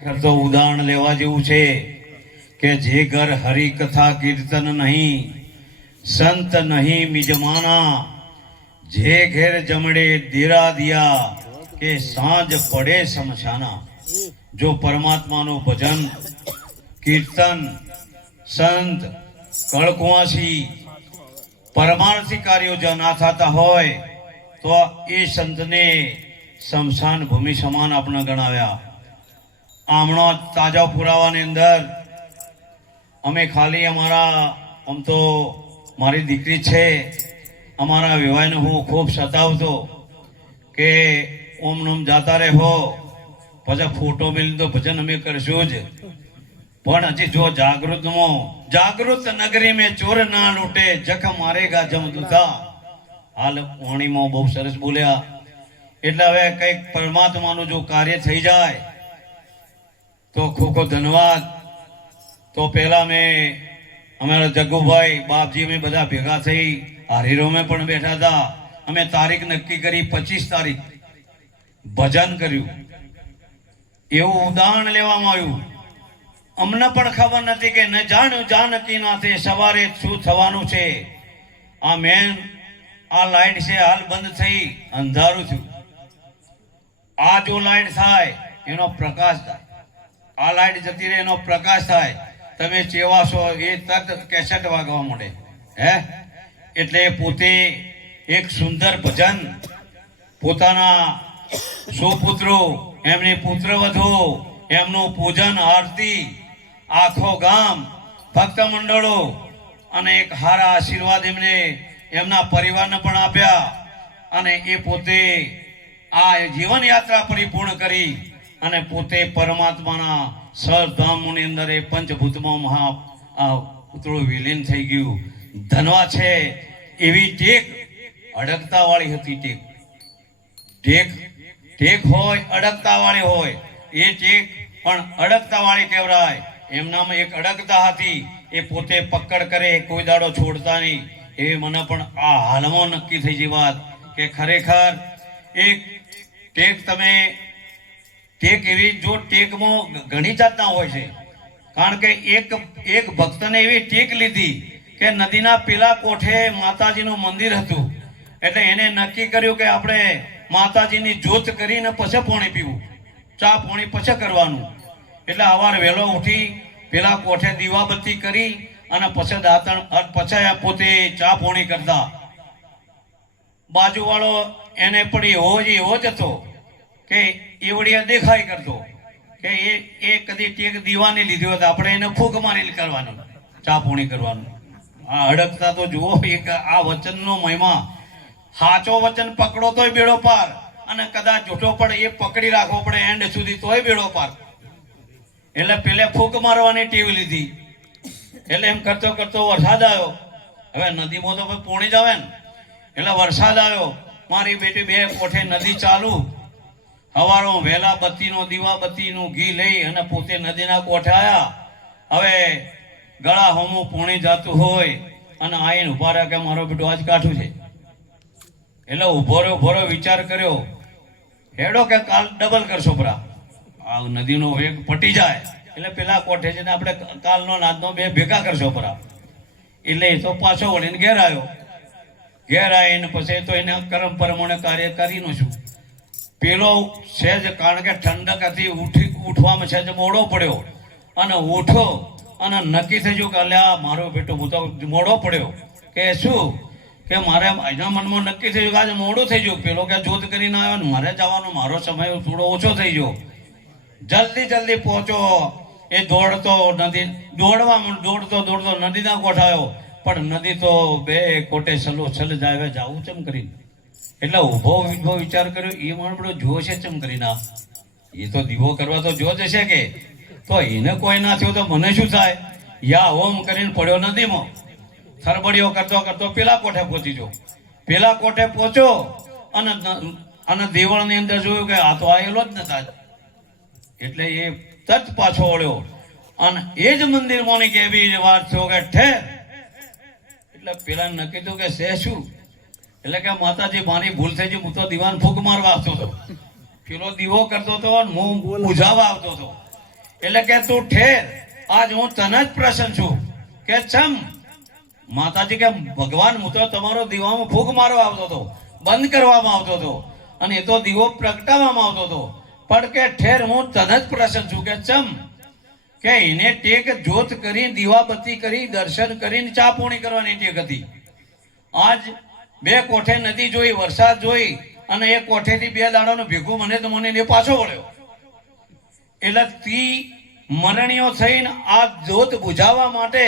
તો ઉદાહરણ લેવા જેવું છે કે જે ઘર હરિકથા કીર્તન નહીં, સંત નહીં મિજમાના, જે ઘેર જમડે દેરા દિયા કે સાંજ પડે સમશાના. જો પરમાત્માનું ભજન કીર્તન સંત કળકુવાસી પરમાર્થી કાર્યો જો ના થતા હોય તો એ સંતને શમશાન ભૂમિ સમાન આપણે ગણાવ્યા. હમણાં તાજા પુરાવાની અંદર અમે ખાલી અમારા આમ તો મારી દીકરી છે, અમારા વિવાહને હું ખૂબ સતાવતો કે ઓમ નમ જાતા રહો, પછી ફોટો મેલી તો ભજન અમે કરશું જ. પણ હજી જો જાગૃત નગરી મેં ચોર ના લૂટે, જખ મારેગા જમદૂતા. હાલ વાણીમાં બહુ સરસ બોલ્યા. એટલે હવે કંઈક પરમાત્માનું જો કાર્ય થઈ જાય તો ખૂબ ખૂબ ધન્યવાદ. તો પહેલા મેં અમારા જગ્ગુભાઈ બાપજી અમે બધા ભેગા થઈ હરીરોમે પણ બેઠા હતા. અમે તારીખ નક્કી કરી 25 તારીખ ભજન કર્યું. એવું ઉદાહરણ લેવામાં આવ્યું. અમને પણ ખબર નથી કે ન જાણ્યું જાનકી નાથે સવારે શું થવાનું છે. આ મેન આ લાઈટ છે હાલ બંધ થઈ અંધારું થયું. આ જો લાઈટ થાય એનો પ્રકાશ થાય, આ લાઈટ જતી રહે એનો પ્રકાશ થાય. તમે ચેવાશો એ તરત કેસેટ વાગવા માંડે હે. એટલે પોતે એક સુંદર ભજન પોતાના સુપુત્રો એમની પુત્રવધુ એમનું પૂજન આરતી આખો ગામ ભક્ત મંડળો અને એક હારા આશીર્વાદ એમને એમના પરિવારને પણ આપ્યા. અને એ પોતે આ જીવન યાત્રા પરિપૂર્ણ કરી અને પોતે પરમાત્માના સરધામની અંદર એ પંચભૂતમાં મહા પુતળું વિલીન થઈ ગયું. ધનવા છે એવી ટેક અડગતા વાળી હતી. ટેક હોય અડગતા વાળી હોય, એ ટેક પણ અડગતા વાળી કહેવાય. એમનામાં એક અડગતા હતી, એ પોતે પકડ કરે કોઈ દાડો છોડતા નહીં. એ મને પણ આ હાલમાં નક્કી થઈ ગઈ વાત કે ખરેખર એક ટેક તમે ટેક એવી જો ટેકમાં ઘણી જાતના હોય છે. કારણ કે એક ભક્તને એવી ટેક લીધી કે નદીના પેલા કોઠે માતાજીનું મંદિર હતું. એટલે એને નક્કી કર્યું કે આપણે માતાજીની જ્યોત કરીને પછી પાણી પીવું, ચા પાણી પછી કરવાનું. એટલે સવારે વહેલો ઉઠી પેલા કોઠે દીવાબત્તી કરી અને પછી દાંતણ પછી પોતે ચા પાણી કરતા. બાજુવાળો એને પણ એવો જ હતો કે એવડિયા દેખાય કરતો કે એ કદી ટેક દીવાની લીધી હોત આપણે એને ફૂંક મારી કરવાનું, ચા પાણી કરવાનું. આ અડકતા તો જુઓ એક આ વચનનો મહિમા. સાચો વચન પકડો તોય બેડો પાર, અને કદાચ જૂઠો પડે એ પકડી રાખવો પડે એન્ડ સુધી તોય બેડો પાર. એટલે પેલે ફૂંક મારવાની ટેવ લીધી. એટલે એમ કરતો કરતો વરસાદ આવ્યો. હવે નદીમાં તો પોણી જ આવે ને. એટલે વરસાદ આવ્યો, મારી બેટી બે કોઠે નદી ચાલુ. સવારો વહેલા બત્તીનો દીવાબત્તીનું ઘી લઈ અને પોતે નદીના કોઠે આવ્યા. હવે ગળા હોમું પોણી જાતું હોય અને આઈને ઉભા રહ્યા કે મારો બેટો આજ કાઠું છે. એટલે ઉભો રહ્યો વિચાર કર્યો, હેડો કે કાલ ડબલ કરશો પરા, આ નદીનો વેગ પટી જાય એટલે પેલા કોઠે છે ને આપણે કાલનો નાદનો બે ભેગા કરશો પરા. એટલે એ તો પાછો વળીને ઘેર આવ્યો. ઘેર આવીને પછી તો એને કર્મ પ્રમાણે કાર્ય કરીને છું. પેલો સહેજ કારણ કે ઠંડક હતી ઉઠવામાં સહેજ મોડો પડ્યો અને ઉઠો અને નક્કી થઈ ગયું કે અલ્યા મારો બેટો હું તો મોડો પડ્યો. કે શું કે મારે એના મનમાં નક્કી થઈ ગયું કે આજે મોડું થઈ ગયું. પેલો કે જોત કરીને આવ્યો ને મારે જવાનો મારો સમય થોડો ઓછો થઈ ગયો. જલ્દી પહોંચો. એ દોડતો દોડતો નદીના કોઠે આવ્યો. પણ નદી તો બે કોટે છલ જાય જાવું ચમ કરીને. એટલે ઉભો વિચાર કર્યો એ માણસ જો છે ચમ કરીને. એ તો દીવો કરવા તો જો જશે કે, તો એને કોઈ ના થયું તો મને શું થાય. યા હોમ કરીને પડ્યો નદીમાં. થરબડીઓ કરતો પેલા કોઠે પહોંચી ગયો. પેલા કોઠે પહોંચ્યો અને દેવળની અંદર જોયું કે આ તો આવેલો જ નતા. એટલે એ તરત પાછો વળ્યો અને એ જ મંદિરમાં કે એવી વાત થયો કે ઠેર. એટલે પેલા નક્કી થયું કે છે શું. એટલે કે માતાજી મારી ભૂલ થઈ ગઈ, હું તો દીવાન ફૂંક મારવા આવતો હતો. પેલો દીવો કરતો હતો, હું બુઝાવા આવતો હતો. એટલે કે તું ઠેર, આજ હું તને જ પ્રસન્ન છું. કે ચમ? માતાજી કે ભગવાન હું તો તમારો દીવામાં ફૂંક મારવા આવતો હતો, બંધ કરવામાં આવતો હતો, અને એ તો દીવો પ્રગટાવવામાં આવતો હતો, પણ કે ઠેર હું તને જ પ્રસન્ન છું. કે ચમ? કે એને ટેક જોત કરી, દીવાબત્તી કરી, દર્શન કરીને ચા પોણી કરવાની ટેક હતી. આજ બે કોઠે નદી જોઈ, વરસાદ જોઈ, અને એક કોઠેથી બે દાડાનો ભેગું મને પાછો વળ્યો. એટલે તી મરણીઓ થઈને આ જોત બુઝાવવા માટે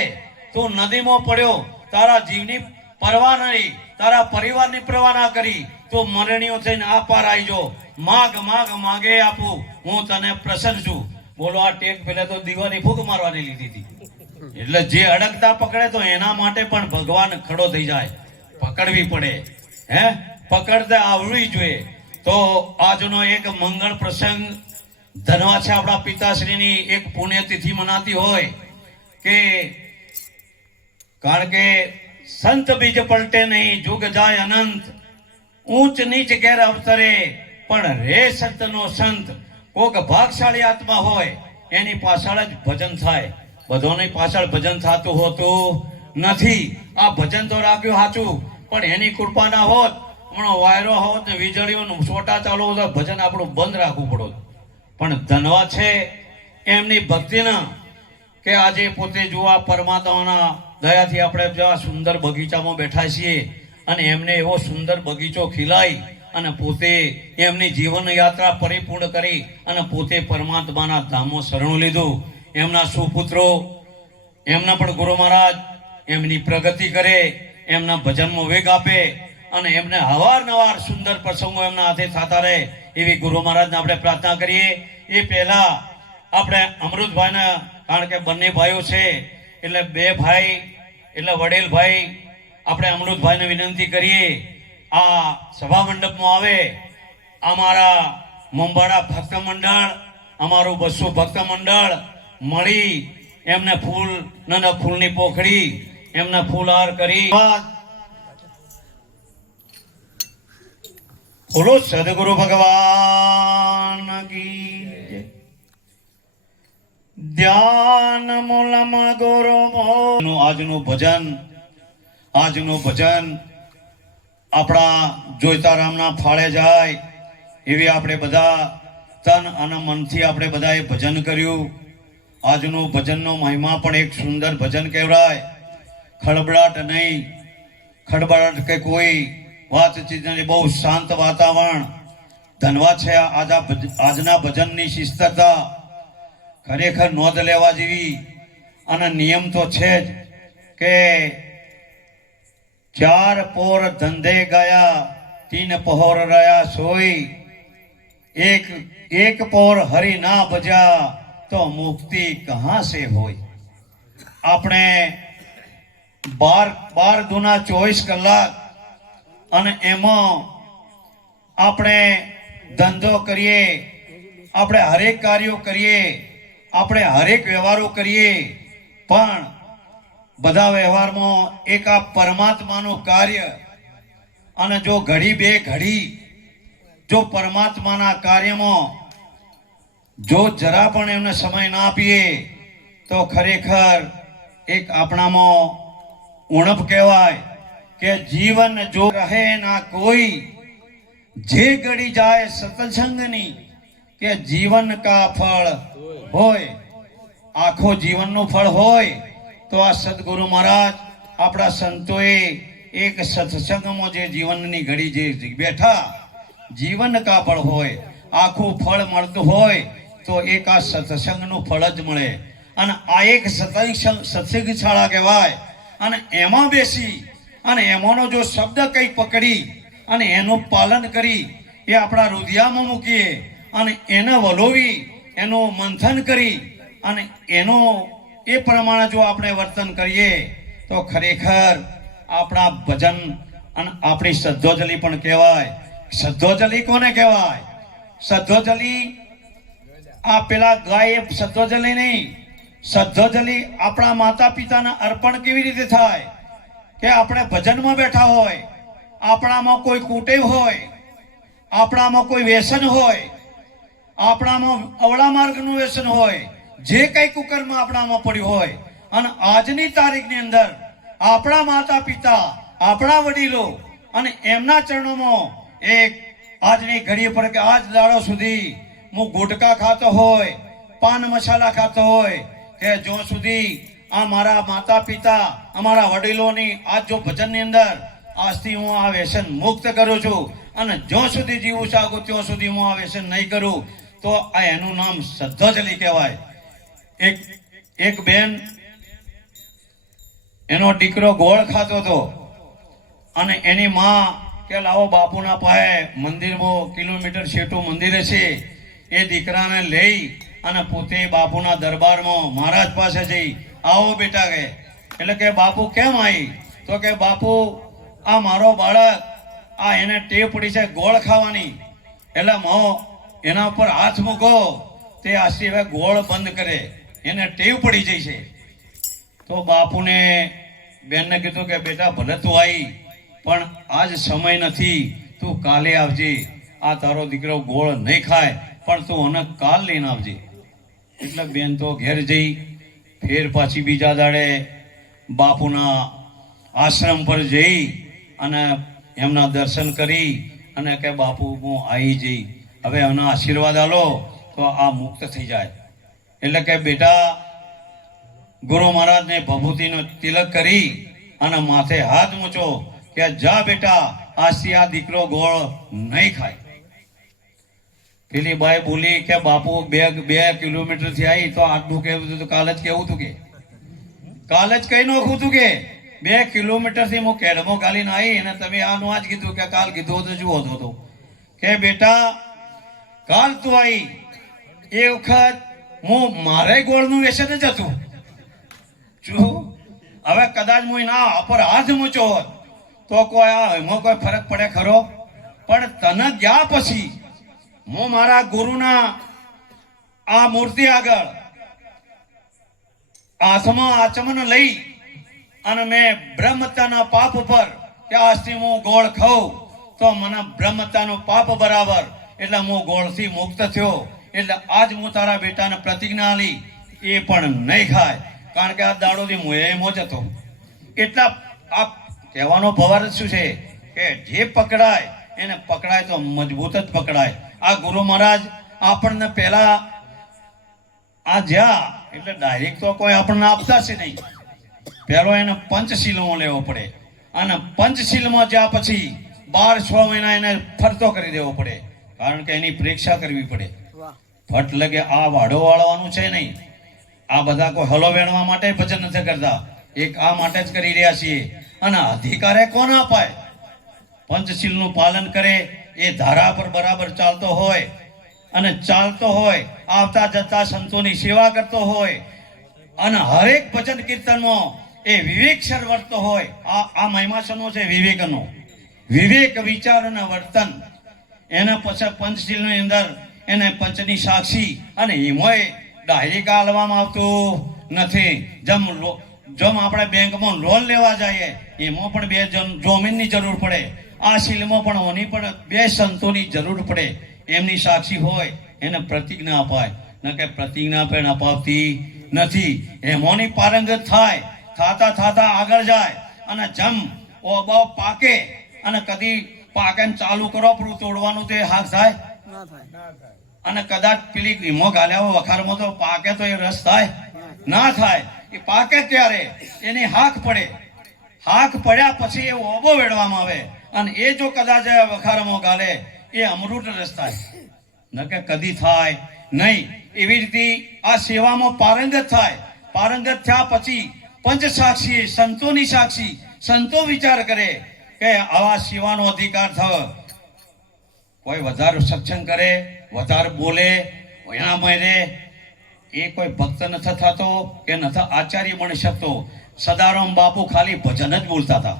તું નદીમાં પડ્યો. તારા જીવની પરવા નહીં, તારા પરિવારની પરવા ના કરી, તો મરણીઓ થઈને આ પાર આવી જો. માગ માગ માગે આપું, હું તને પ્રસન્ન છું. બોલો, આ ટેક પેલા તો દીવાની ફૂંક મારવાની લીધી હતી. એટલે જે અડગતા પકડે તો એના માટે પણ ભગવાન ખડો થઈ જાય. પકડવી પડે, હે, પકડતા આવડવી જોઈએ. તો આજનો એક મંગળ પ્રસંગ ધનવા છે. આપણા પિતાશ્રીની એક પુણ્યતિથિ મનાતી હોય કે, કારણ કે સંત બીજ પલટે નહીં, જુગ જાય અનંત, ઊંચ નીચ ઘેર અવતરે, પણ રે સંતનો સંત. કોક ભાગશાળી આત્મા હોય એની પાછળ જ ભજન થાય. બધાની પાછળ ભજન થતું હોતું નથી. આ ભજન તો રાખ્યું સાચું, પણ એની કૃપા ના હોત, હમણાં વાયરો હોત ને વીજળીઓ છોટા ચાલુ હોત, ભજન આપણું બંધ રાખવું પડત. પણ ધનવા છે એમની ભક્તિના, કે આજે પોતે જો આ પરમાત્માના દયાથી આપણે જો આ સુંદર બગીચામાં બેઠા છીએ, અને એમને એવો સુંદર બગીચો ખીલાઈ અને પોતે એમની જીવન યાત્રા પરિપૂર્ણ કરી અને પોતે પરમાત્માના ધામો શરણું લીધું. એમના સુપુત્રો એમના પણ ગુરુ મહારાજ એમની પ્રગતિ કરે, એમના ભજનમાં વેગ આપે, અને એમને અવારનવાર સુંદર પ્રસંગો એમના હાથે થતા રહે, એવી ગુરુ મહારાજને આપણે પ્રાર્થના કરીએ. એ પહેલા આપણે અમૃતભાઈના, કારણ કે બંને ભાઈઓ છે એટલે બે ભાઈ એટલે વડેલ ભાઈ, આપણે અમૃતભાઈને વિનંતી કરીએ આ સભા મંડપમાં આવે. અમારા મુંબાડા ભક્ત મંડળ, અમારું 200 ભક્ત મંડળ મળી એમને ફૂલ ના ફૂલની પોખડી એમને ફૂલહાર કરી. બોલો સદગુરુ ભગવાન કી જય. ધ્યાન મૂલમ ગુરુ આજનું ભજન આપણા જોઈતા રામના ફાળે જાય એવી આપણે બધા તન અને મનથી આપણે બધાએ ભજન કર્યું. આજનું ભજનનો મહિમા પણ એક સુંદર ભજન કહેવાય. ખડબડાટ નહીં, ખડબડાટ કે કોઈ વાતચીત નહીં, બહુ શાંત વાતાવરણ. ધનવા છે આજના ભજનની શિસ્તતા ખરેખર નોંધ લેવા જેવી. અને નિયમ તો છે જ કે 4 પોર ધંધે ગયા, 3 પહોર રહ્યા સોઈ, એક પોર હરી ના ભજા તો મુક્તિ કહા સે હોય. આપણે 12 દુના 24 કલાક, અને એમાં આપણે ધંધો કરીએ, આપણે હરેક કાર્યો કરીએ, આપણે હરેક વ્યવહારો કરીએ, પણ બધા વ્યવહારમાં એક આ પરમાત્માનું કાર્ય, અને જો ઘડી બે ઘડી જો પરમાત્માના કાર્યમાં જો જરા પણ એમને સમય ના આપીએ તો ખરેખર એક આપણામાં ઉણપ કહેવાય. કે જીવન જો રહે ના કોઈ, જે ઘડી જાય સત્સંગની, કે જીવન કા ફળ હોય, આખો જીવનનું ફળ હોય તો આ સદગુરુ મહારાજ આપણા સંતોએ એક સત્સંગમાં જે જીવનની ઘડી જે બેઠા, જીવન કા ફળ હોય, આખું ફળ મળતું હોય તો એક આ સત્સંગનું ફળ જ મળે. અને આ એક સત્સંગ શાળા કહેવાય. અને એમાં બેસી અને એમાંનો જો શબ્દ કંઈ પકડી અને એનું પાલન કરી એ આપણા રુધિયામાં મૂકીએ અને એને વલોવી એનું મંથન કરી અને એનો એ પ્રમાણે જો આપણે વર્તન કરીએ તો ખરેખર આપણા ભજન અને આપણી શ્રદ્ધાંજલિ પણ કહેવાય. શ્રદ્ધાંજલિ કોને કહેવાય? શ્રદ્ધાંજલિ આ પેલા ગાય શ્રદ્ધાંજલિ નહીં. શ્રદ્ધાંજલિ આપણા માતા પિતાના અર્પણ કેવી રીતે થાય? કે આપણે ભજનમાં બેઠા હોય, આપણામાં કોઈ કુટેવ હોય, આપણામાં કોઈ વ્યસન હોય, આપણામાં અવળા માર્ગનું વ્યસન હોય, જે કઈ કુકર્મ આપણામાં પડ્યું હોય અને આજની તારીખની અંદર આપણા માતા પિતા, આપણા વડીલો અને એમના ચરણોમાં એક આજની ઘડી પર કે આજ દાડો સુધી હું ગુટકા ખાતો હોય, પાન મસાલા ખાતો હોય, કે જો સુધી આ મારા માતા પિતા, અમારા વડીલોની આજ જો ભજનની અંદર આજથી હું આ વ્યસન મુક્ત કરું છું અને જો સુધી જીવું ચાગું ત્યાં સુધી હું આ વ્યસન નહીં કરું, તો આ એનું નામ શ્રદ્ધાંજલિ કહેવાય. એક બેન, એનો દીકરો ગોળ ખાતો હતો અને એની માં કે લાવો બાપુના પાસે મંદિરમાં કિલોમીટર છેટું મંદિર છે, એ દીકરાને લઈ અને પોતે બાપુના દરબારમાં મહારાજ પાસે જઈ આવો બેટા કે, એટલે કે બાપુ કેમ આવી? તો કે બાપુ આ મારો બાળક, આ એને ટેવ પડી છે ગોળ ખાવાની, એટલે એના ઉપર હાથ મૂકો તે આથી હવે ગોળ બંધ કરે, એને ટેવ પડી જાય છે. તો બાપુને બેનને કીધું કે બેટા ભલે તું આવી, પણ આજ સમય નથી, તું કાલે આવજે. આ તારો દીકરો ગોળ નહીં ખાય, પણ તું એને કાલ લઈને આવજે. એટલે બેન તો ઘેર જઈ ફેર પાછી બીજા દાડે બાપુના આશ્રમ પર જઈ અને એમના દર્શન કરી અને કે બાપુ હું આવી જઈ, હવે એમના આશીર્વાદ આલો તો આ મુક્ત થઈ જાય. એટલે કે બેટા ગુરુ મહારાજને ભભૂતિનો તિલક કરી અને માથે હાથ મૂચો કે જા બેટા, આજથી આ દીકરો ગોળ નહીં ખાય. પેલી બાઈ બોલી કે બાપુ 2 કિલોમીટર થી આવી તો આટલું કેવું હતું? કાલ જ કેવું હતું કે કાલ જ કઈ નોખું હતું કે 2 કિલોમીટર થી હું કેડમો ગાલીને આવી અને તમે આનું આજ કીધું કે કાલ કીધું તો જુઓ હતો કે બેટા કાલ તું આવી એ વખત હું મારે ગોળનું વ્યસન જ હતું. જો હવે કદાચ હું એના પર હાથ મૂચો હોત તો એમાં કોઈ ફરક પડે ખરો? પણ તને ગયા પછી હું મારા ગુરુના આ મૂર્તિ આગળ હાથમાં આચમન લઈ અને મેં બ્રહ્મતાના પાપ ઉપર કે આજથી હું ગોળ ખાઉં તો મને બ્રહ્મતાનું પાપ બરાબર, એટલે હું ગોળથી મુક્ત થયો. એટલે આજ હું તારા બેટાને પ્રતિજ્ઞા આલી એ પણ નહીં ખાય, કારણ કે આ દાડોથી હું એમ જ હતો. એટલા આ કહેવાનો ભવારત શું છે કે જે પકડાય એને પકડાય તો મજબૂત જ પકડાય. આ ગુરુ મહારાજ આપણને પહેલા આ જ્યાં એટલે ડાયરેક્ટ તો કોઈ આપણને આપતા છે નહીં, પહેલો એને પંચશીલમાં લેવો પડે અને પંચશીલમાં જ્યાં પછી 12-6 મહિના એને ફરતો કરી દેવો પડે, કારણ કે એની પરીક્ષા કરવી પડે. ફટ લગે આ વાડો વાળવાનું છે નહીં. આ બધા કોઈ હલો વેણવા માટે ભજન નથી કરતા, એક આ માટે જ કરી રહ્યા છીએ. અને અધિકારે કોને અપાય? પંચશીલનું પાલન કરે, એ ધારા પર બરાબર ચાલતો હોય અને ચાલતો હોય, આવતા જતા સંતોની સેવા કરતો હોય અને હરેક ભજન કીર્તનમાં એ વિવેકસર વર્તતો હોય. આ મહિમા શેનો છે? વિવેકનો. વિવેક, વિચાર અને વર્તન. એના પછી પંચશીલની અંદર એને પંચની સાક્ષી અને એમાંય ડાયરેક્ટ આલવામાં આવતું નથી. જેમ આપણે બેંકમાં લોન લેવા જઈએ એમાં પણ 2 જમીનની જરૂર પડે, આ શીલમાં પણ ઓની પણ 2 સંતોની જરૂર પડે. એમની સાક્ષી હોય એને પ્રતિજ્ઞા અપાય, ન કે પ્રતિજ્ઞા પણ અપાવતી નથી. એમોની પારંગત થાય, થાતા આગળ જાય અને જમ ઓબાવ પાકે અને કદી પાકે ચાલુ કરો પણ તોડવાનું તે હાથ થાય અને કદાચ પેલી વીમો ગાલ્યા વખારમાં તો પાકે તો એ રસ થાય ના થાય. એ પાકે ત્યારે એની હાક પડે, હાક પડ્યા પછી એ ઓબો વેડવામાં આવે અને એ જો કદાચ વખારમાં ગાલે એ અમૃત રસ થાય, ન કે કદી થાય નહીં. એવી રીતે આ સેવામાં પારંગત થાય. પારંગત થયા પછી પંચ સાક્ષી, સંતોની સાક્ષી, સંતો વિચાર કરે કે આવા સેવાનો અધિકાર થયો. કોઈ વધારે સત્સંગ કરે, વધારે બોલે, એના મરે એ કોઈ ભક્ત નથી થતો કે નથી આચાર્ય બની શકતો. સદારામ બાપુ ખાલી ભજન જ બોલતા હતા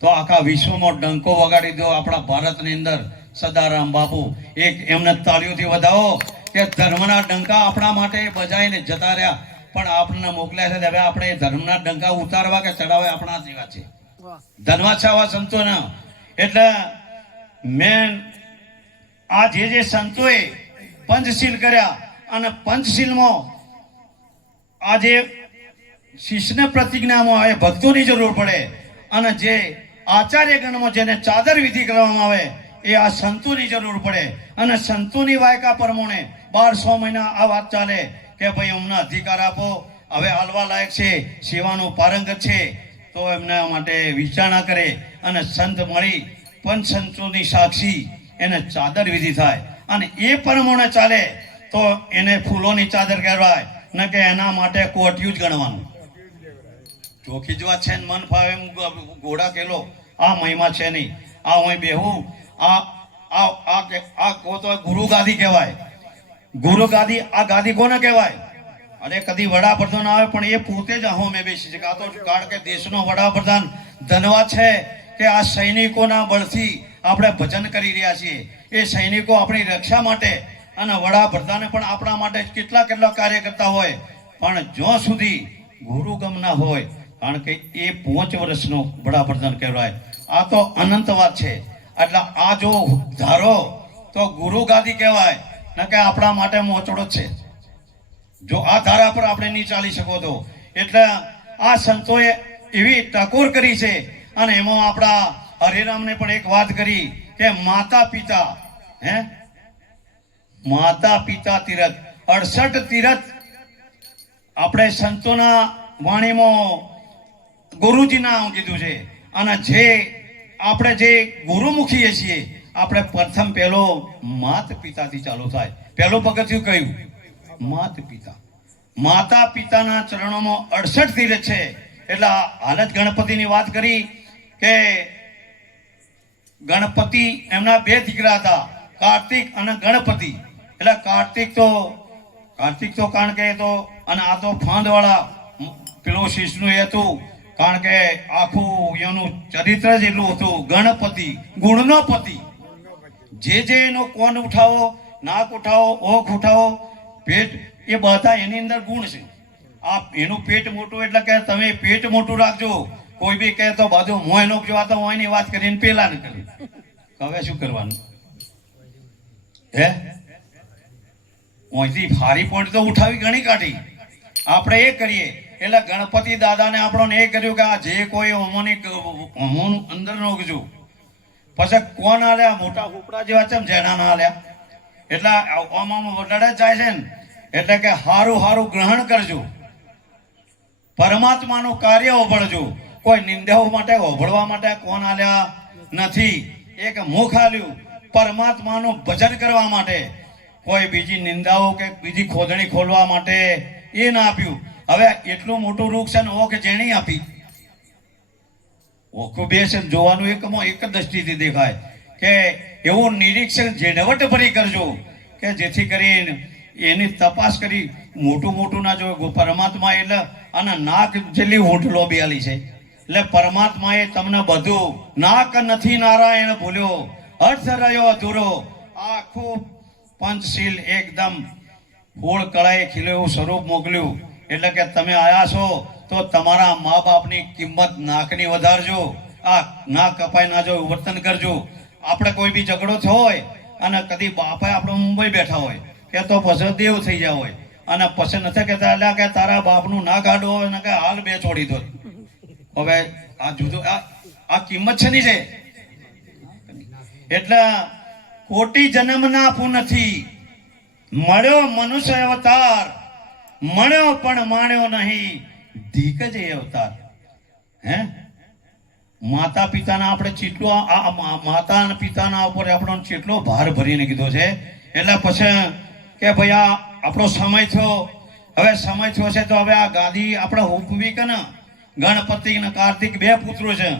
તો આખા વિશ્વમાં ડંકો વગાડી દો. આપણા ભારતની અંદર સદારામ બાપુ એક એમને તાળીઓથી વધાવો કે ધર્મના ડંકા આપણા માટે બજાઈને જતા રહ્યા, પણ આપણને મોકલ્યા છે હવે આપણે ધર્મના ડંકા ઉતારવા કે ચડાવવા આપણા જેવા છે, ધનવા છે આવા સંતોના. એટલે મેં આ જે સંતોએ પંચશીલ કર્યા અને પંચશીલમાં આ જે શિષ્યને પ્રતિજ્ઞામાં આવે ભક્તોની જરૂર પડે, અને જે આચાર્ય ગણમાં જેને ચાદર વિધિ કરવામાં આવે એ આ સંતોની જરૂર પડે. અને સંતોની વાયકા પ્રમાણે 1200 મહિના આ વાત ચાલે કે ભાઈ અમને અધિકાર આપો, હવે હાલવા લાયક છે, સેવાનું પારંગત છે, તો એમના માટે વિચારણા કરે અને સંત મળી પંચ સંતોની સાક્ષી એને ચાદર વિધિ થાય. અને એ પ્રમાણે ચાલે તો એને ફૂલોની ચાદર કહેવાય, ન કે એના માટે કોઠિયું જ ગણવાનું. ચોખ્ખી જ વાત છે ને, મન ફાવે એમ ઘોડા કેલો આ મહિમા છે નહીં. આ હું બેહું આ આ આ આ કો તો ગુરુ ગાદી કહેવાય. ગુરુ ગાદી, આ ગાદી કોને કહેવાય? અરે કદી વડાપ્રધાન આવે પણ એ પોતે જ અહો મેં બેસી શકે. આ તો કારણ કે દેશનો વડાપ્રધાન ધન્યવાદ છે કે આ સૈનિકોના બળથી આપણે ભજન કરી રહ્યા છીએ. એ સૈનિકો આપણી રક્ષા માટે, અને વડાપ્રધાને પણ આપણા માટે કેટલા કેટલા કાર્ય કરતા હોય, પણ જ્યાં સુધી ગુરુગમ ના હોય, કારણ કે એ 5 વર્ષનો વડાપ્રધાન કહેવાય. આ તો અનંત વાત છે. એટલે આ જો ધારો તો ગુરુ ગાદી કહેવાય, ન કે આપણા માટે મોચડો છે. જો આ ધારા પર આપણે નહીં ચાલી શકો તો. એટલે આ સંતોએ એવી ટકોર કરી છે. અને એમાં આપણા હરિરામને પણ એક વાત કરી કે માતા પિતા, માતા પિતા તીરથ, 68 તીરથ આપણે સંતોના વાણીમાં ગુરુજીના કીધું છે. અને જે આપણે જે ગુરુમુખીએ છીએ, આપણે પ્રથમ પહેલો માત પિતાથી ચાલુ થાય. પહેલું પગથિયું કયું? માત પિતા. માતા પિતાના ચરણોમાં 68 તીરથ છે. એટલે હાલ જ ગણપતિની વાત કરી કે ગણપતિ એમના 2 દીકરા હતા, કાર્તિક અને ગણપતિ. એટલે કાર્તિક તો કારણ કે તો, અને આ તો ફાંદવાળા પેલો શિષ્યનું એ હતું, કારણ કે આખું એનું ચરિત્ર જ એટલું હતું. ગણપતિ ગુણનો પતિ. જે એનો કોણ ઉઠાવો, નાક ઉઠાવો, ઓખ ઉઠાવો, પેટ, એ બધા એની અંદર ગુણ છે. આ એનું પેટ મોટું એટલે કે તમે પેટ મોટું રાખજો. કોઈ બી કહે તો બાજુ મોય નો જો, આ તો મોયની વાત કરીને પેલા ને કરી. હવે શું કરવાનું? અહીંથી ફારી પોઈન્ટ તો ઉઠાવી ઘણી કાઢી, આપણે એ કરીએ. એટલે ગણપતિ દાદાને આપણને એ કર્યું કે આ જે કોઈ હોમોનું અંદર નોખજો. પછી કોણ આલ્યા? મોટા ઉપડા જેવા છે જેના ના આલ્યા. એટલે આમાં વડાડે જાય છે ને, એટલે કે હારું હારું ગ્રહણ કરજો, પરમાત્માનું કાર્ય ઓભળજો. કોઈ નિંદાઓ માટે ઓભળવા માટે કોણ આલ્યા નથી. એક મુખ આલ્યું પરમાત્માનું ભજન કરવા માટે. કોઈ બીજી નિંદાઓ કે બીજી ખોદણી ખોલવા માટે એ ના આપ્યું. હવે એટલું મોટું વૃક્ષ છે ને, ઓખ જેણી આપી, ઓખું બે છે જોવાનું એક દ્રષ્ટિથી દેખાય. કે એવું નિરીક્ષણ ઝીણવટ ભરી કરજો કે જેથી કરીને એની તપાસ કરી મોટું ના જો. પરમાત્મા એટલે અને નાક જેટલી ઊંઠ બેલી છે. એટલે પરમાત્માએ તમને બધું, નાક નથી નારાયણ ભૂલ્યો, અર્થ રહ્યો અધૂરો. આખું પંચશીલ એકદમ ફૂળ કળાએ ખીલ્યું સ્વરૂપ મોકલ્યું. એટલે કે તમે આયા છો તો તમારા મા બાપની કિંમત નાકની વધારજો. આ નાક કપાઈ ના જો વર્તન કરજો. આપણે કોઈ બી ઝઘડો થયો હોય અને કદી બાપા આપણે મુંબઈ બેઠા હોય કે તો પછી દેવ થઈ ગયા હોય, અને પછી નથી કહેતા એટલે કે તારા બાપનું ના કાઢો હોય ને કે હાલ 2 છોડી દો. હવે આ જુદો આ કિંમત છે ની છે. એટલે કોટી જન્મના પુણ્યથી મળ્યો મનુષ્ય અવતાર, મળ્યો પણ માણ્યો નહીં ધીક જ એ અવતાર. માતા પિતાના આપણે ચેટલો માતા પિતાના ઉપર આપણો ચેટલો ભાર ભરીને કીધો છે. એટલે પછી કે ભાઈ આ આપણો સમય થયો, હવે સમય થયો છે તો હવે આ ગાદી આપણે હોપવી કે ને. ગણપતિ ને કાર્તિક 2 પુત્રો છે,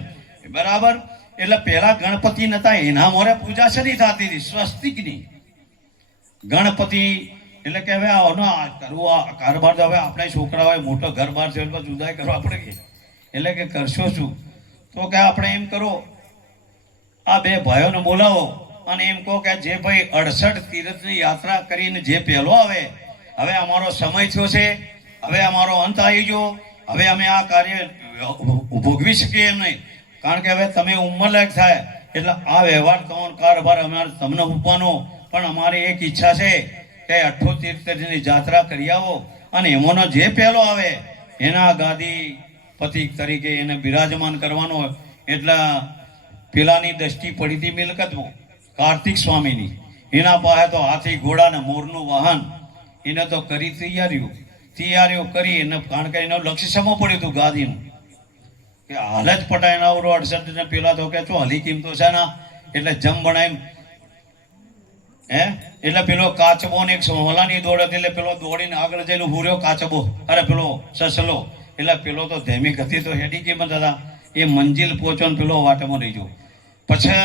બરાબર. એટલે પેલા ગણપતિ નતા, એના મોરે પૂજા શરી થતી હતી સ્વસ્તિકની. ગણપતિ એટલે કે હવે કરવું આ કારભાર તો હવે આપણે છોકરા હોય મોટો ઘર બાર છે એટલે જુદાઈ કરવા પડે. એટલે કે કરશો શું? તો કે આપણે એમ કરો, આ 2 ભાઈઓને બોલાવો અને એમ કહો કે જે ભાઈ 68 તીર્થની યાત્રા કરીને જે પહેલો આવે, હવે અમારો સમય થયો છે, હવે અમારો અંત આવી ગયો, હવે અમે આ કાર્ય ભોગવી શકીએ એમ નહીં. કારણ કે હવે તમે ઉંમરલાયક થાય એટલે આ વ્યવહાર તમારો કારભાર અમારે તમને ઉપવાનો. પણ અમારી એક ઈચ્છા છે કે 68 તીર્થની યાત્રા કરી આવો અને એમાંનો જે પહેલો આવે એના ગાદી પતિ તરીકે એને બિરાજમાન કરવાનો હોય. એટલે પેલાની દ્રષ્ટિ પડી હતી મિલકતમાં કાર્તિક સ્વામીની, એના પાસે તો હાથી ઘોડા ને મોરનું વાહન એને તો કરી તૈયારીઓ કરી એને, કારણ કે એનું લક્ષ્ય સમો પડ્યું હતું ગાદીનું કે હાલ જ પટાય ના 68 ને પેલા તો કે છો હલી કિંમતો છે ના, એટલે જમ બનાવી એટલે પેલો કાચબો ને એક સોલાની દોડ હતી, એટલે પેલો દોડીને આગળ જઈને હુર્યો કાચબો, અરે પેલો સસલો, એટલે પેલો તો ધેમી ગતિ તો હેડી કિંમત હતા, એ મંજિલ પહોંચો ને પેલો વાટમાં રહી ગયો. પછી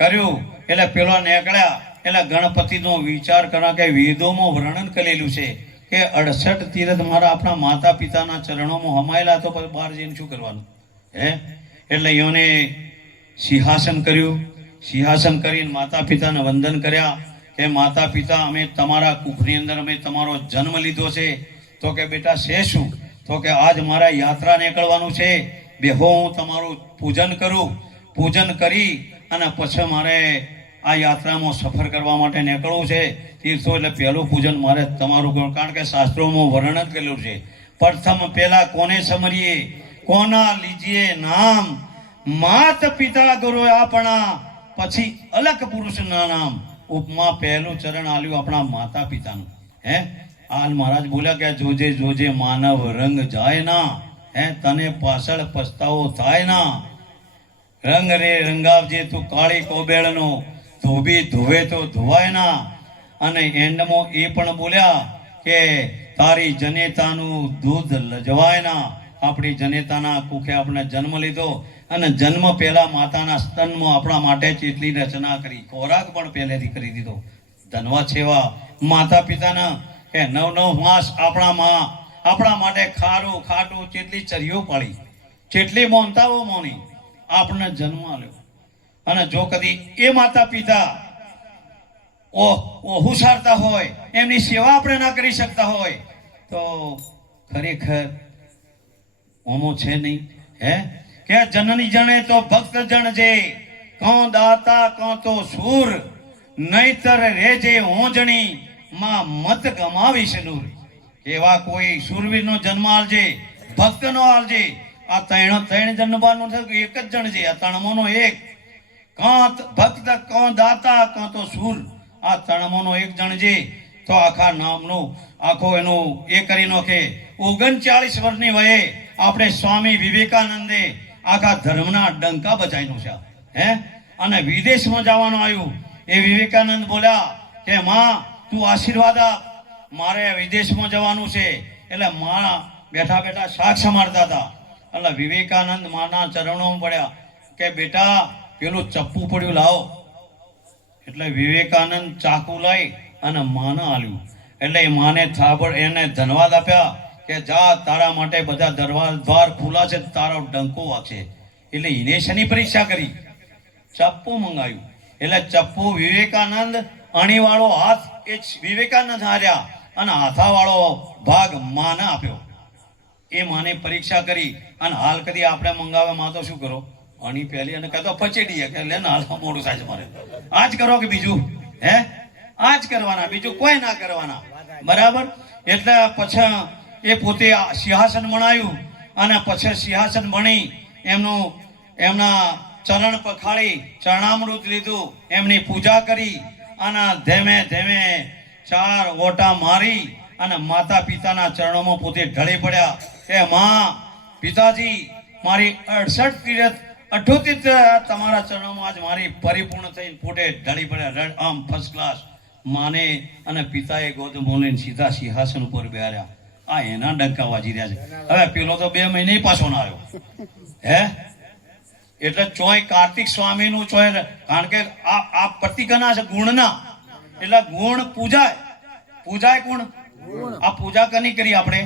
કર્યું એટલે પેલો નીકળ્યા એટલે ગણપતિનો વિચાર કરવા કે વેદોમાં વર્ણન કરેલું છે કે 68 તીર્થ મારા આપણા માતા પિતાના ચરણોમાં હમાયેલા, તો પછી બહાર જઈને શું કરવાનું એટલે એને સિંહાસન કર્યું. સિંહાસન કરીને માતા પિતાને વંદન કર્યા કે માતા પિતા અમે તમારા કુખની અંદર અમે તમારો જન્મ લીધો છે. તો કે બેટા છે શું? તો કે આજ મારા યાત્રા નીકળવાનું છે, બેહો હું તમારું પૂજન કરું, પૂજન કરી અને પછી મારે આ યાત્રામાં સફર કરવા માટે નીકળવું છે તીર્થો. એટલે પહેલું પૂજન મારે તમારું કરવું, કારણ કે શાસ્ત્રોમાં વર્ણન કરેલું છે. પ્રથમ પહેલા કોને સમરીએ, કોના લીજીએ નામ, માત પિતા ગુરુ આપણા, પછી અલગ પુરુષના નામ. ઉપમા પહેલું ચરણ આલ્યું આપણા માતા પિતાનું. હાલ મહારાજ બોલ્યા કે જોજે જોજે માનવ રંગ જાય ના, તને પાછળ પસ્તાવો થાય ના. રંગ રે રંગાવજે તું કાળી કોબેળનો, ધોબી ધોવે તો ધોવાય ના. અને એન્ડમાં એ પણ બોલ્યા કે તારી જનેતાનું દૂધ લજવાય ના. આપણી જનેતાના કુખે આપણે જન્મ લીધો અને જન્મ પહેલા માતાના સ્તનમાં આપણા માટે જેટલી રચના કરી, ખોરાક પણ પહેલેથી કરી દીધો. ધનવા છેવા માતા પિતાના કે 9 માસ આપણા માટે ખારું ખાટું કેટલી ચરીઓ પાડી, કેટલી મોનતાઓ મોની, આપણને જન્મ આલ્યો. અને જો કદી એ માતા પિતા હુસારતા હોય, એમની સેવા આપણે ના કરી શકતા હોય તો ખરેખર ઓમો છે નહીં. કે જનની જણે તો ભક્ત જણજે, કોં દાતા કોં તો સૂર, નહીતર રેજે હોંજણી માં મત ગમાવીશ નૂર. એવા કોઈ સુરવીરનો જન્મ આલજે, ભક્તનો આલજે. આ ત્રણ જન્મવાનું એક જ જણ છે, આ ત્રણમોનો એક. કાં ભક્ત, કાં દાતા, કાં તો સૂર, આ ત્રણમોનો એક જણ છે તો આખા નામનું આખો એનું એ કરી નાખે. 39 વર્ષની વયે આપણે સ્વામી વિવેકાનંદે આખા ધર્મના ડંકા બચાવ્યો છે. અને વિદેશમાં જવાનું આવ્યું, એ વિવેકાનંદ બોલ્યા કે માં તું આશીર્વાદ આપ, મારે વિદેશમાં જવાનું છે. એટલે માં બેઠા બેઠા શાક સમારતા હતા. એટલે વિવેકાનંદ માના ચરણોમાં પડ્યા કે બેટા પેલું ચપ્પુ પડ્યું લાવો. એટલે વિવેકાનંદ ચાકુ લઈ અને માને આલ્યું. એટલે માને થાબડ એને ધન્યવાદ આપ્યા કે જા તારા માટે બધા દ્વાર ખુલ્લા છે, તારો ડંકો વાગશે. એટલે એને શની પરીક્ષા કરી, ચપ્પુ મંગાવ્યું. એટલે ચપ્પુ વિવેકાનંદ અણીવાળો હાથ એ વિવેકાનંદ હાર્યા અને હાથાવાળો ભાગ માને આપ્યો. એ માને પરીક્ષા કરી. અને હાલ કદી આપણે મંગાવે માં તો શું કરો, અણી પહેલી અને કહેતો પચેડી કે લે હાલ મોડું થાય મારે. આજ કરો કે બીજું આજ કરવાના, બીજું કોઈ ના કરવાના, બરાબર. એટલે પછી એ પોતે સિંહાસન બનાવ્યું અને પછી સિંહાસન બની એમના ચરણ પખાડી ચરણામૃત લીધું, એમની પૂજા કરી અને ધીમે ધીમે 4 ઓટા મારી અને માતા પિતાના ચરણોમાં પોતે ઢળી પડ્યા કે માં પિતાજી મારી 38 તમારા ચરણોમાં આજ મારી પરિપૂર્ણ થઈને પોતે ઢળી પડ્યા. આમ ફર્સ્ટ ક્લાસ માને અને પિતાએ ગોદ મોલીને સીધા સિંહાસન ઉપર બેહાર્યા. આ એના ડંકા વાજી રહ્યા છે. હવે પેલો તો 2 મહિને પાછો ના આવ્યો. એટલે ચોય કાર્તિક સ્વામી નું ચોય, કારણ કે આ પ્રતિકના છે ગુણના. એટલે ગુણ પૂજાય કોણ? આ પૂજા કની કરી આપણે?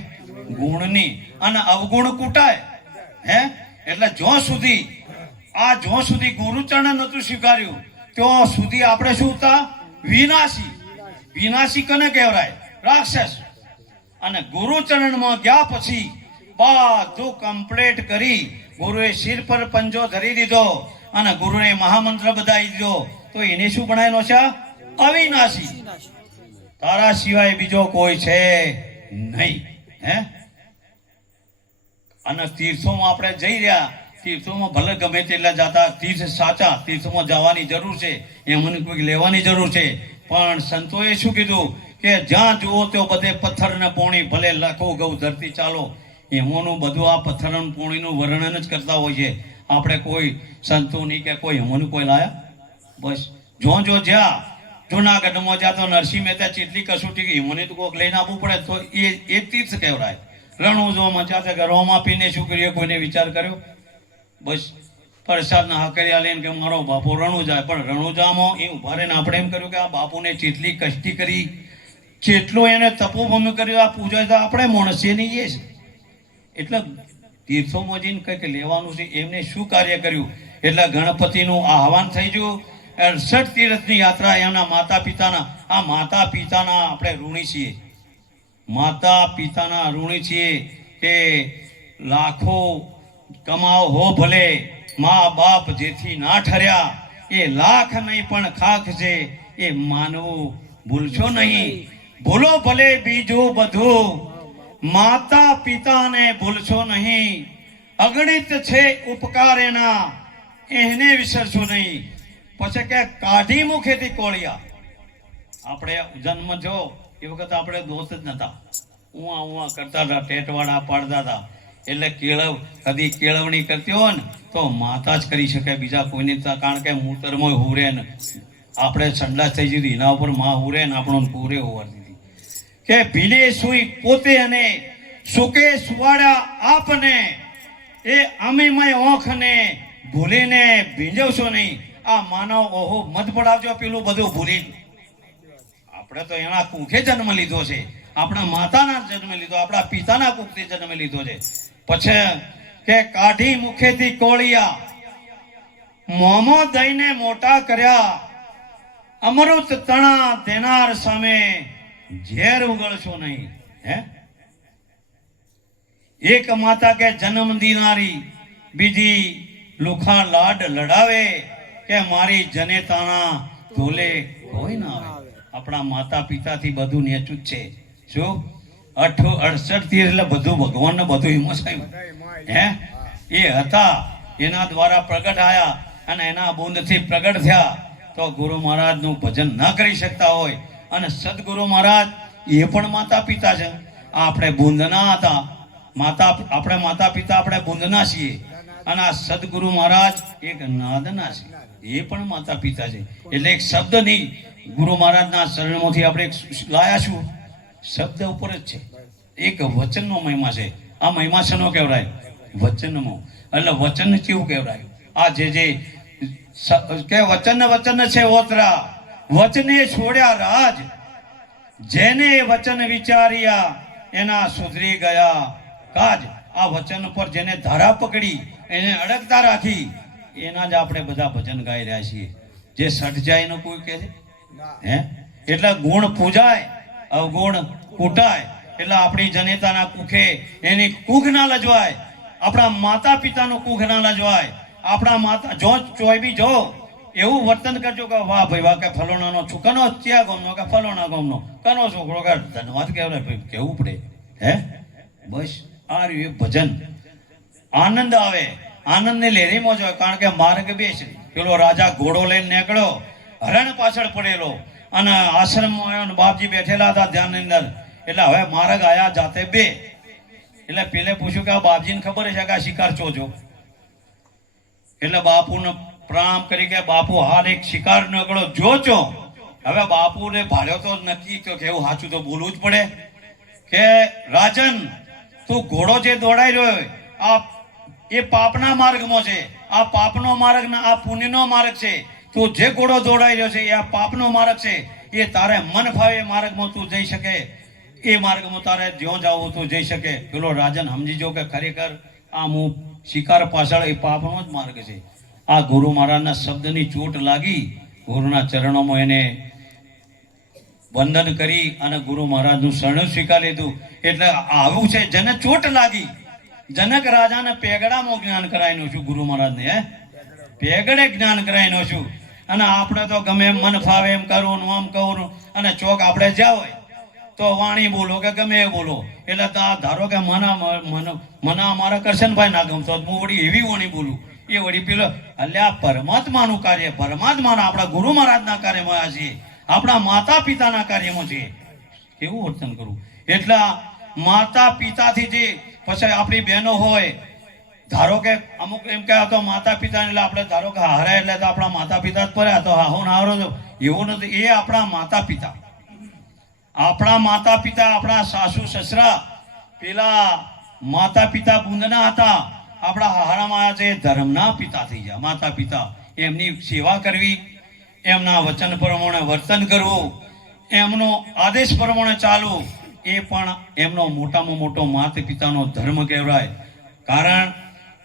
ગુણની. અને અવગુણ કૂટાય. એટલે જો સુધી ગુરુચરણ નતું સ્વીકાર્યું ત્યાં સુધી આપણે શું હતા? વિનાશી કને કહેવાય? રાક્ષસ. અને ગુરુચરણમાં ગયા પછી બધું કમ્પ્લીટ કરી, ગુરુએ શિર પર પંજો ધરી દીધો અને ગુરુએ મહામંત્ર બધાઈ દીધો, તો એને શું બનાવેલો છે? અવિનાશી. તારા સિવાય બીજો કોઈ છે નહીં. હે અને તીર્થોમાં આપણે જઈ રહ્યા, તીર્થોમાં ભલે ગમે તેટલા જાતા, તીર્થ સાચા, તીર્થોમાં જવાની જરૂર છે, એમને કોઈ લેવાની જરૂર છે, પણ સંતોએ શું કીધું કે જ્યાં જુઓ તો બધે પથ્થર ને પોણી, ભલે લાખો ગૌ ધરતી ચાલો, એમોનું બધું આ પથ્થર અને પોણીનું વર્ણન જ કરતા હોય છે. આપણે કોઈ સંતોની કે કોઈ એમોનું કોઈ લાયા? બસ જો જ્યાં જુનાગઢમાં જ્યાં તો નરસિંહ મહેતા ચેટલી કસોટી એમને તો કોઈક લઈને આપવું પડે તો એ તીર્થ કહેવાય. રણુજોમાં જ્યાં કે રોમા પીને શું કરીએ, કોઈને વિચાર કર્યો? બસ પ્રસાદના હાકરિયા લઈને કે મારો બાપુ રણુજા, પણ રણુજામાં એ ઉભા રહીને આપણે એમ કર્યું કે આ બાપુને ચેટલી કષ્ટી કરી, કેટલું એને તપોભૂમિ કર્યું, આ પૂજા તો આપણે માણસે નહીં એ છે. એટલે તીર્થોમાં જઈને કંઈક લેવાનું છે, એમને શું કાર્ય કર્યું? એટલે ગણપતિનું આહવાન થઈ ગયું. 68 તીર્થની યાત્રા એમના માતા પિતાના, આ માતા પિતાના આપણે ઋણી છીએ, માતા પિતાના ઋણી છીએ કે લાખો કમાઓ હો ભલે, મા બાપ જેથી ના ઠર્યા, એ લાખ નહીં પણ ખાખ છે, એ માનવું ભૂલશો નહીં. ભૂલો ભલે બીજું બધું, માતા પિતાને ભૂલશો નહીં. અગણિત છે ઉપકાર એના, એને વિસરશો નહીં. પછી કે કાઢી મુખેથી કોળિયા. આપણે જન્મ જો એ વખત આપણે દોસ્ત જ નતા, ઉવા કરતા હતા, ટેટવાડા પાડતા હતા. એટલે કદી કેળવણી કરતી હોય ને તો માતા જ કરી શકે, બીજા કોઈને. કારણ કે મૂતરમાં હુરે ને આપણે સંડાસ થઈ જતી, એના ઉપર માં હુરે ને આપણો પૂરે હોવાતી હતી. કે ભીને સુઈ પોતે અને સુકે સુવાડ્યા આપને, એ અમીમય ઓખને ભૂલીને ભીંજવશો નહીં. આ માનવ ઓહો મત પડાવજો, પેલું બધું ભૂલી. આપણે તો એના કુખે જન્મ લીધો છે, આપણા માતાના જન્મ લીધો, આપણા પિતાના કુખથી જન્મ લીધો છે. પછી કે કાઢી મુખેથી કોળિયા, મોમો દઈને મોટા કર્યા, અમૃત તણા દેનાર સામે ઝેર ઉગળશો નહીં. હે એક માતા કે જન્મ દીનારી, બીજી લુખા લાડ લડાવે, કે મારી જનેતાના ધોલે કોઈ ના આવે. આપણા માતા પિતાથી બધું નેચું જ છે. શું 68 થી એટલે બધું ભગવાનને બધું હિમોસાઈ હે એ હતા, એના દ્વારા પ્રગટ આયા અને એના બુંદથી પ્રગટ થયા. તો ગુરુ મહારાજનું ભજન ના કરી શકતા હોય, અને સદગુરુ મહારાજ એ પણ માતા પિતા છે. આપણે બુંદના હતા, આપણે માતા પિતા આપણે બુંદના છીએ, અને આ સદગુરુ મહારાજ એક નાદના છે, એ પણ માતા પિતા છે. એટલે એક શબ્દ નહીં, ગુરુ મહારાજના શરણમાંથી આપણે લાયા છું, શબ્દ ઉપર જ છે. એક વચનનો મહિમા છે. આ મહિમા શેનો કહેવાય? વચનનો. એટલે વચન કેવું કહેવાય? આ જે કે વચન છે ઓતરા, વચને છોડ્યા રાજ, જેને વચન વિચાર્યા એના સુધરી ગયા કાજ. આ વચન પર જેને ધારા પકડી, એને અડગતા રાખી, એના જ આપણે બધા ભજન ગાઈ રહ્યા છીએ. જે સટજાય એનું કોઈ કહે છે? હે એટલે ગુણ પૂજાય, અવગુણ કૂટાય. એટલે આપણી જનેતાના કુખે એની કુખ ના લજવાય, આપણા માતા પિતાનું કુખ ના લજવાય. આપણા માતા જો ચોય બી જો એવું વર્તન કરજો કે વાહ ભાઈ વાહ, કે ફલોણાનો છોકરો ત્યાં ગામનો, કે ફલોણા ગામનો કનો છોકરો, કે ધન્યવાદ કહેવાય ભાઈ, કેવું પડે. હે બસ આ રહ્યું ભજન. આનંદ આવે, આનંદની લહેરીમાં જ હોય. કારણ કે માર્ગ બેસ, પેલો રાજા ઘોડો લઈને નીકળ્યો, હરણ પાછળ પડેલો, અને આશ્રમમાં આવ્યો, બાપજી બેઠેલા હતા ધ્યાનની અંદર. એટલે હવે માર્ગ આયા જાતે બે. એટલે પેલે પૂછ્યું કે આ બાપજીને ખબર છે કે આ શિકાર ચોજો? એટલે બાપુને પ્રણામ કરી કે બાપુ હાલ એક શિકાર નીકળો જોચો. હવે બાપુને ભાડ્યો તો નક્કી તો કેવું સાચું તો બોલવું જ પડે. કે રાજન, તું ઘોડો જે દોડાઈ રહ્યો આ એ પાપના માર્ગમાં છે, આ પાપનો માર્ગ ના આ પુણ્યનો માર્ગ છે. તું જે ઘોડો દોડાઈ રહ્યો છે એ આ પાપનો માર્ગ છે. એ તારે મન ફાવે માર્ગમાં તું જઈ શકે, એ માર્ગમાં તારે જ્યાં જાવું તું જઈ શકે. પેલો રાજન સમજી જો કે ખરેખર આ હું શિકાર પાછળ એ પાપનો જ માર્ગ છે. આ ગુરુ મહારાજના શબ્દની ચોટ લાગી, ગુરુના ચરણોમાં એને વંદન કરી અને ગુરુ મહારાજનું શરણ સ્વીકાર લીધું. એટલે આવું છે, જેને ચોટ લાગી. જનક રાજાને પેગડામાં જ્ઞાન કરાવીનું છું, ગુરુ મહારાજને હે પેગડે જ્ઞાન કરાવીનું છું. અને આપણે તો ગમે એમ મન ફાવે એમ કરવું, આમ કરવું, અને ચોક આપણે જ્યાં હોય તો વાણી બોલો કે ગમે એ બોલો, એટલે ધારો કે મને અમારા કરશનભાઈ ના ગમતો હું વળી એવી વાણી બોલું, એ વળી પેલો અલ્યા પરમાત્માનું કાર્ય, પરમાત્માના આપણા ગુરુ મહારાજના કાર્યમાં આ છીએ, આપણા માતા પિતાના કાર્યમાં છીએ. કેવું વર્તન કરવું? એટલા માતા પિતાથી જે પછી આપણી બહેનો હોય, ધારો કે અમુક એમ કહે તો માતા પિતા એટલે આપણે ધારો કે હારા એટલે તો આપણા માતા પિતા જ પડ્યા, તો હાહો નારો એવું નથી. એ આપણા માતા પિતા, આપણા માતા પિતા, આપણા સાસુ સસરા પેલા માતા પિતા બુંદના હતા, આપણા હારામાં આવ્યા છે ધર્મના પિતા થઈ ગયા. માતા પિતા એમની સેવા કરવી, એમના વચન પ્રમાણે વર્તન કરવું, એમનો આદેશ પ્રમાણે ચાલવું, એ પણ એમનો મોટામાં મોટો માતા પિતાનો ધર્મ કહેવાય. કારણ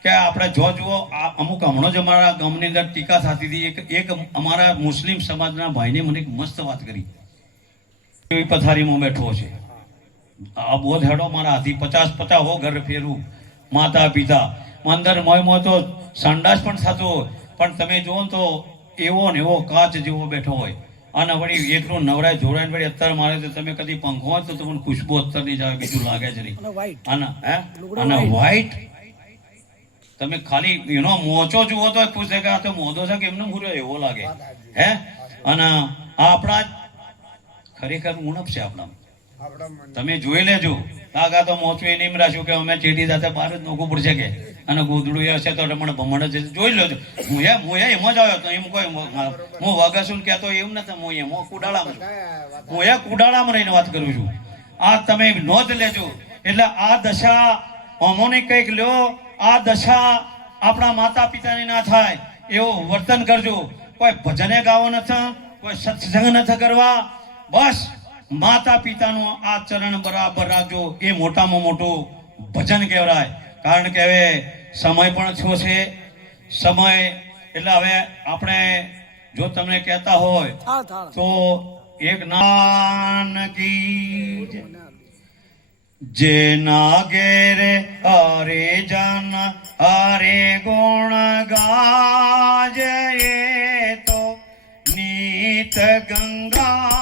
કે આપણે જો જુઓ અમુક હમણાં જ અમારા ગામની અંદર ટીકા થતી હતી. એક અમારા મુસ્લિમ સમાજના ભાઈને મને એક મસ્ત વાત કરી. પથારીમાં બેઠો છે, આ બોધ હેડો મારા હાથી 50 ઘર ફેરવું, માતા પિતા અંદર મોય તો સંડાસ પણ થતો હોય, પણ તમે જુઓ ને તો એવો ને એવો કાચ જેવો બેઠો હોય, અને વળી એટલું નવરાય જોડાય વળી અત્તર મારે તો તમે કદી પંખો હોય તો તમને ખુશ્બુ અત્તર નહીં જાય, બીજું લાગે જ નહીં. અને વ્હાઈટ તમે ખાલી એનો મોચો જુઓ તો પૂછે કે આ તો મોદો છે કે એમને મૂર્યો એવો લાગે. હે અને આપણા ખરેખર ઉણપ છે આપણા. તમે જોઈ લેજો, આગા તો મોચું એ નહીં રાખ્યું કે અમે ચીડી સાથે બહાર જ નોખું પડશે કે, અને ગોદડું એ હશે તો રમણ ભમણ જ જોઈ લેજો. હું એમ જ આવ્યો તો એમ કોઈ હું વગસુલ કહેતો એવું નથી, હું એમ કુડાળામાં છું, હું એ કુડાળામાં રહીને વાત કરું છું. આ તમે નોંધ લેજો. એટલે આ દશા અમોને કંઈક લ્યો, આ દશા આપણા માતા પિતાની ના થાય એવું વર્તન કરજો. કોઈ ભજને ગાવો નથી, કોઈ સત્સંગ નથી કરવા, બસ માતા પિતાનું આ ચરણ બરાબર રાખજો. એ મોટામાં મોટું ભજન કહેવાય. કારણ કે હવે સમય પણ થયો છે. સમય એટલે હવે આપણે જો તમને કહેતા હોય તો એક નાનકી જેના ઘેરે હરે જન હરે ગુણ ગાજે તો નીત ગંગા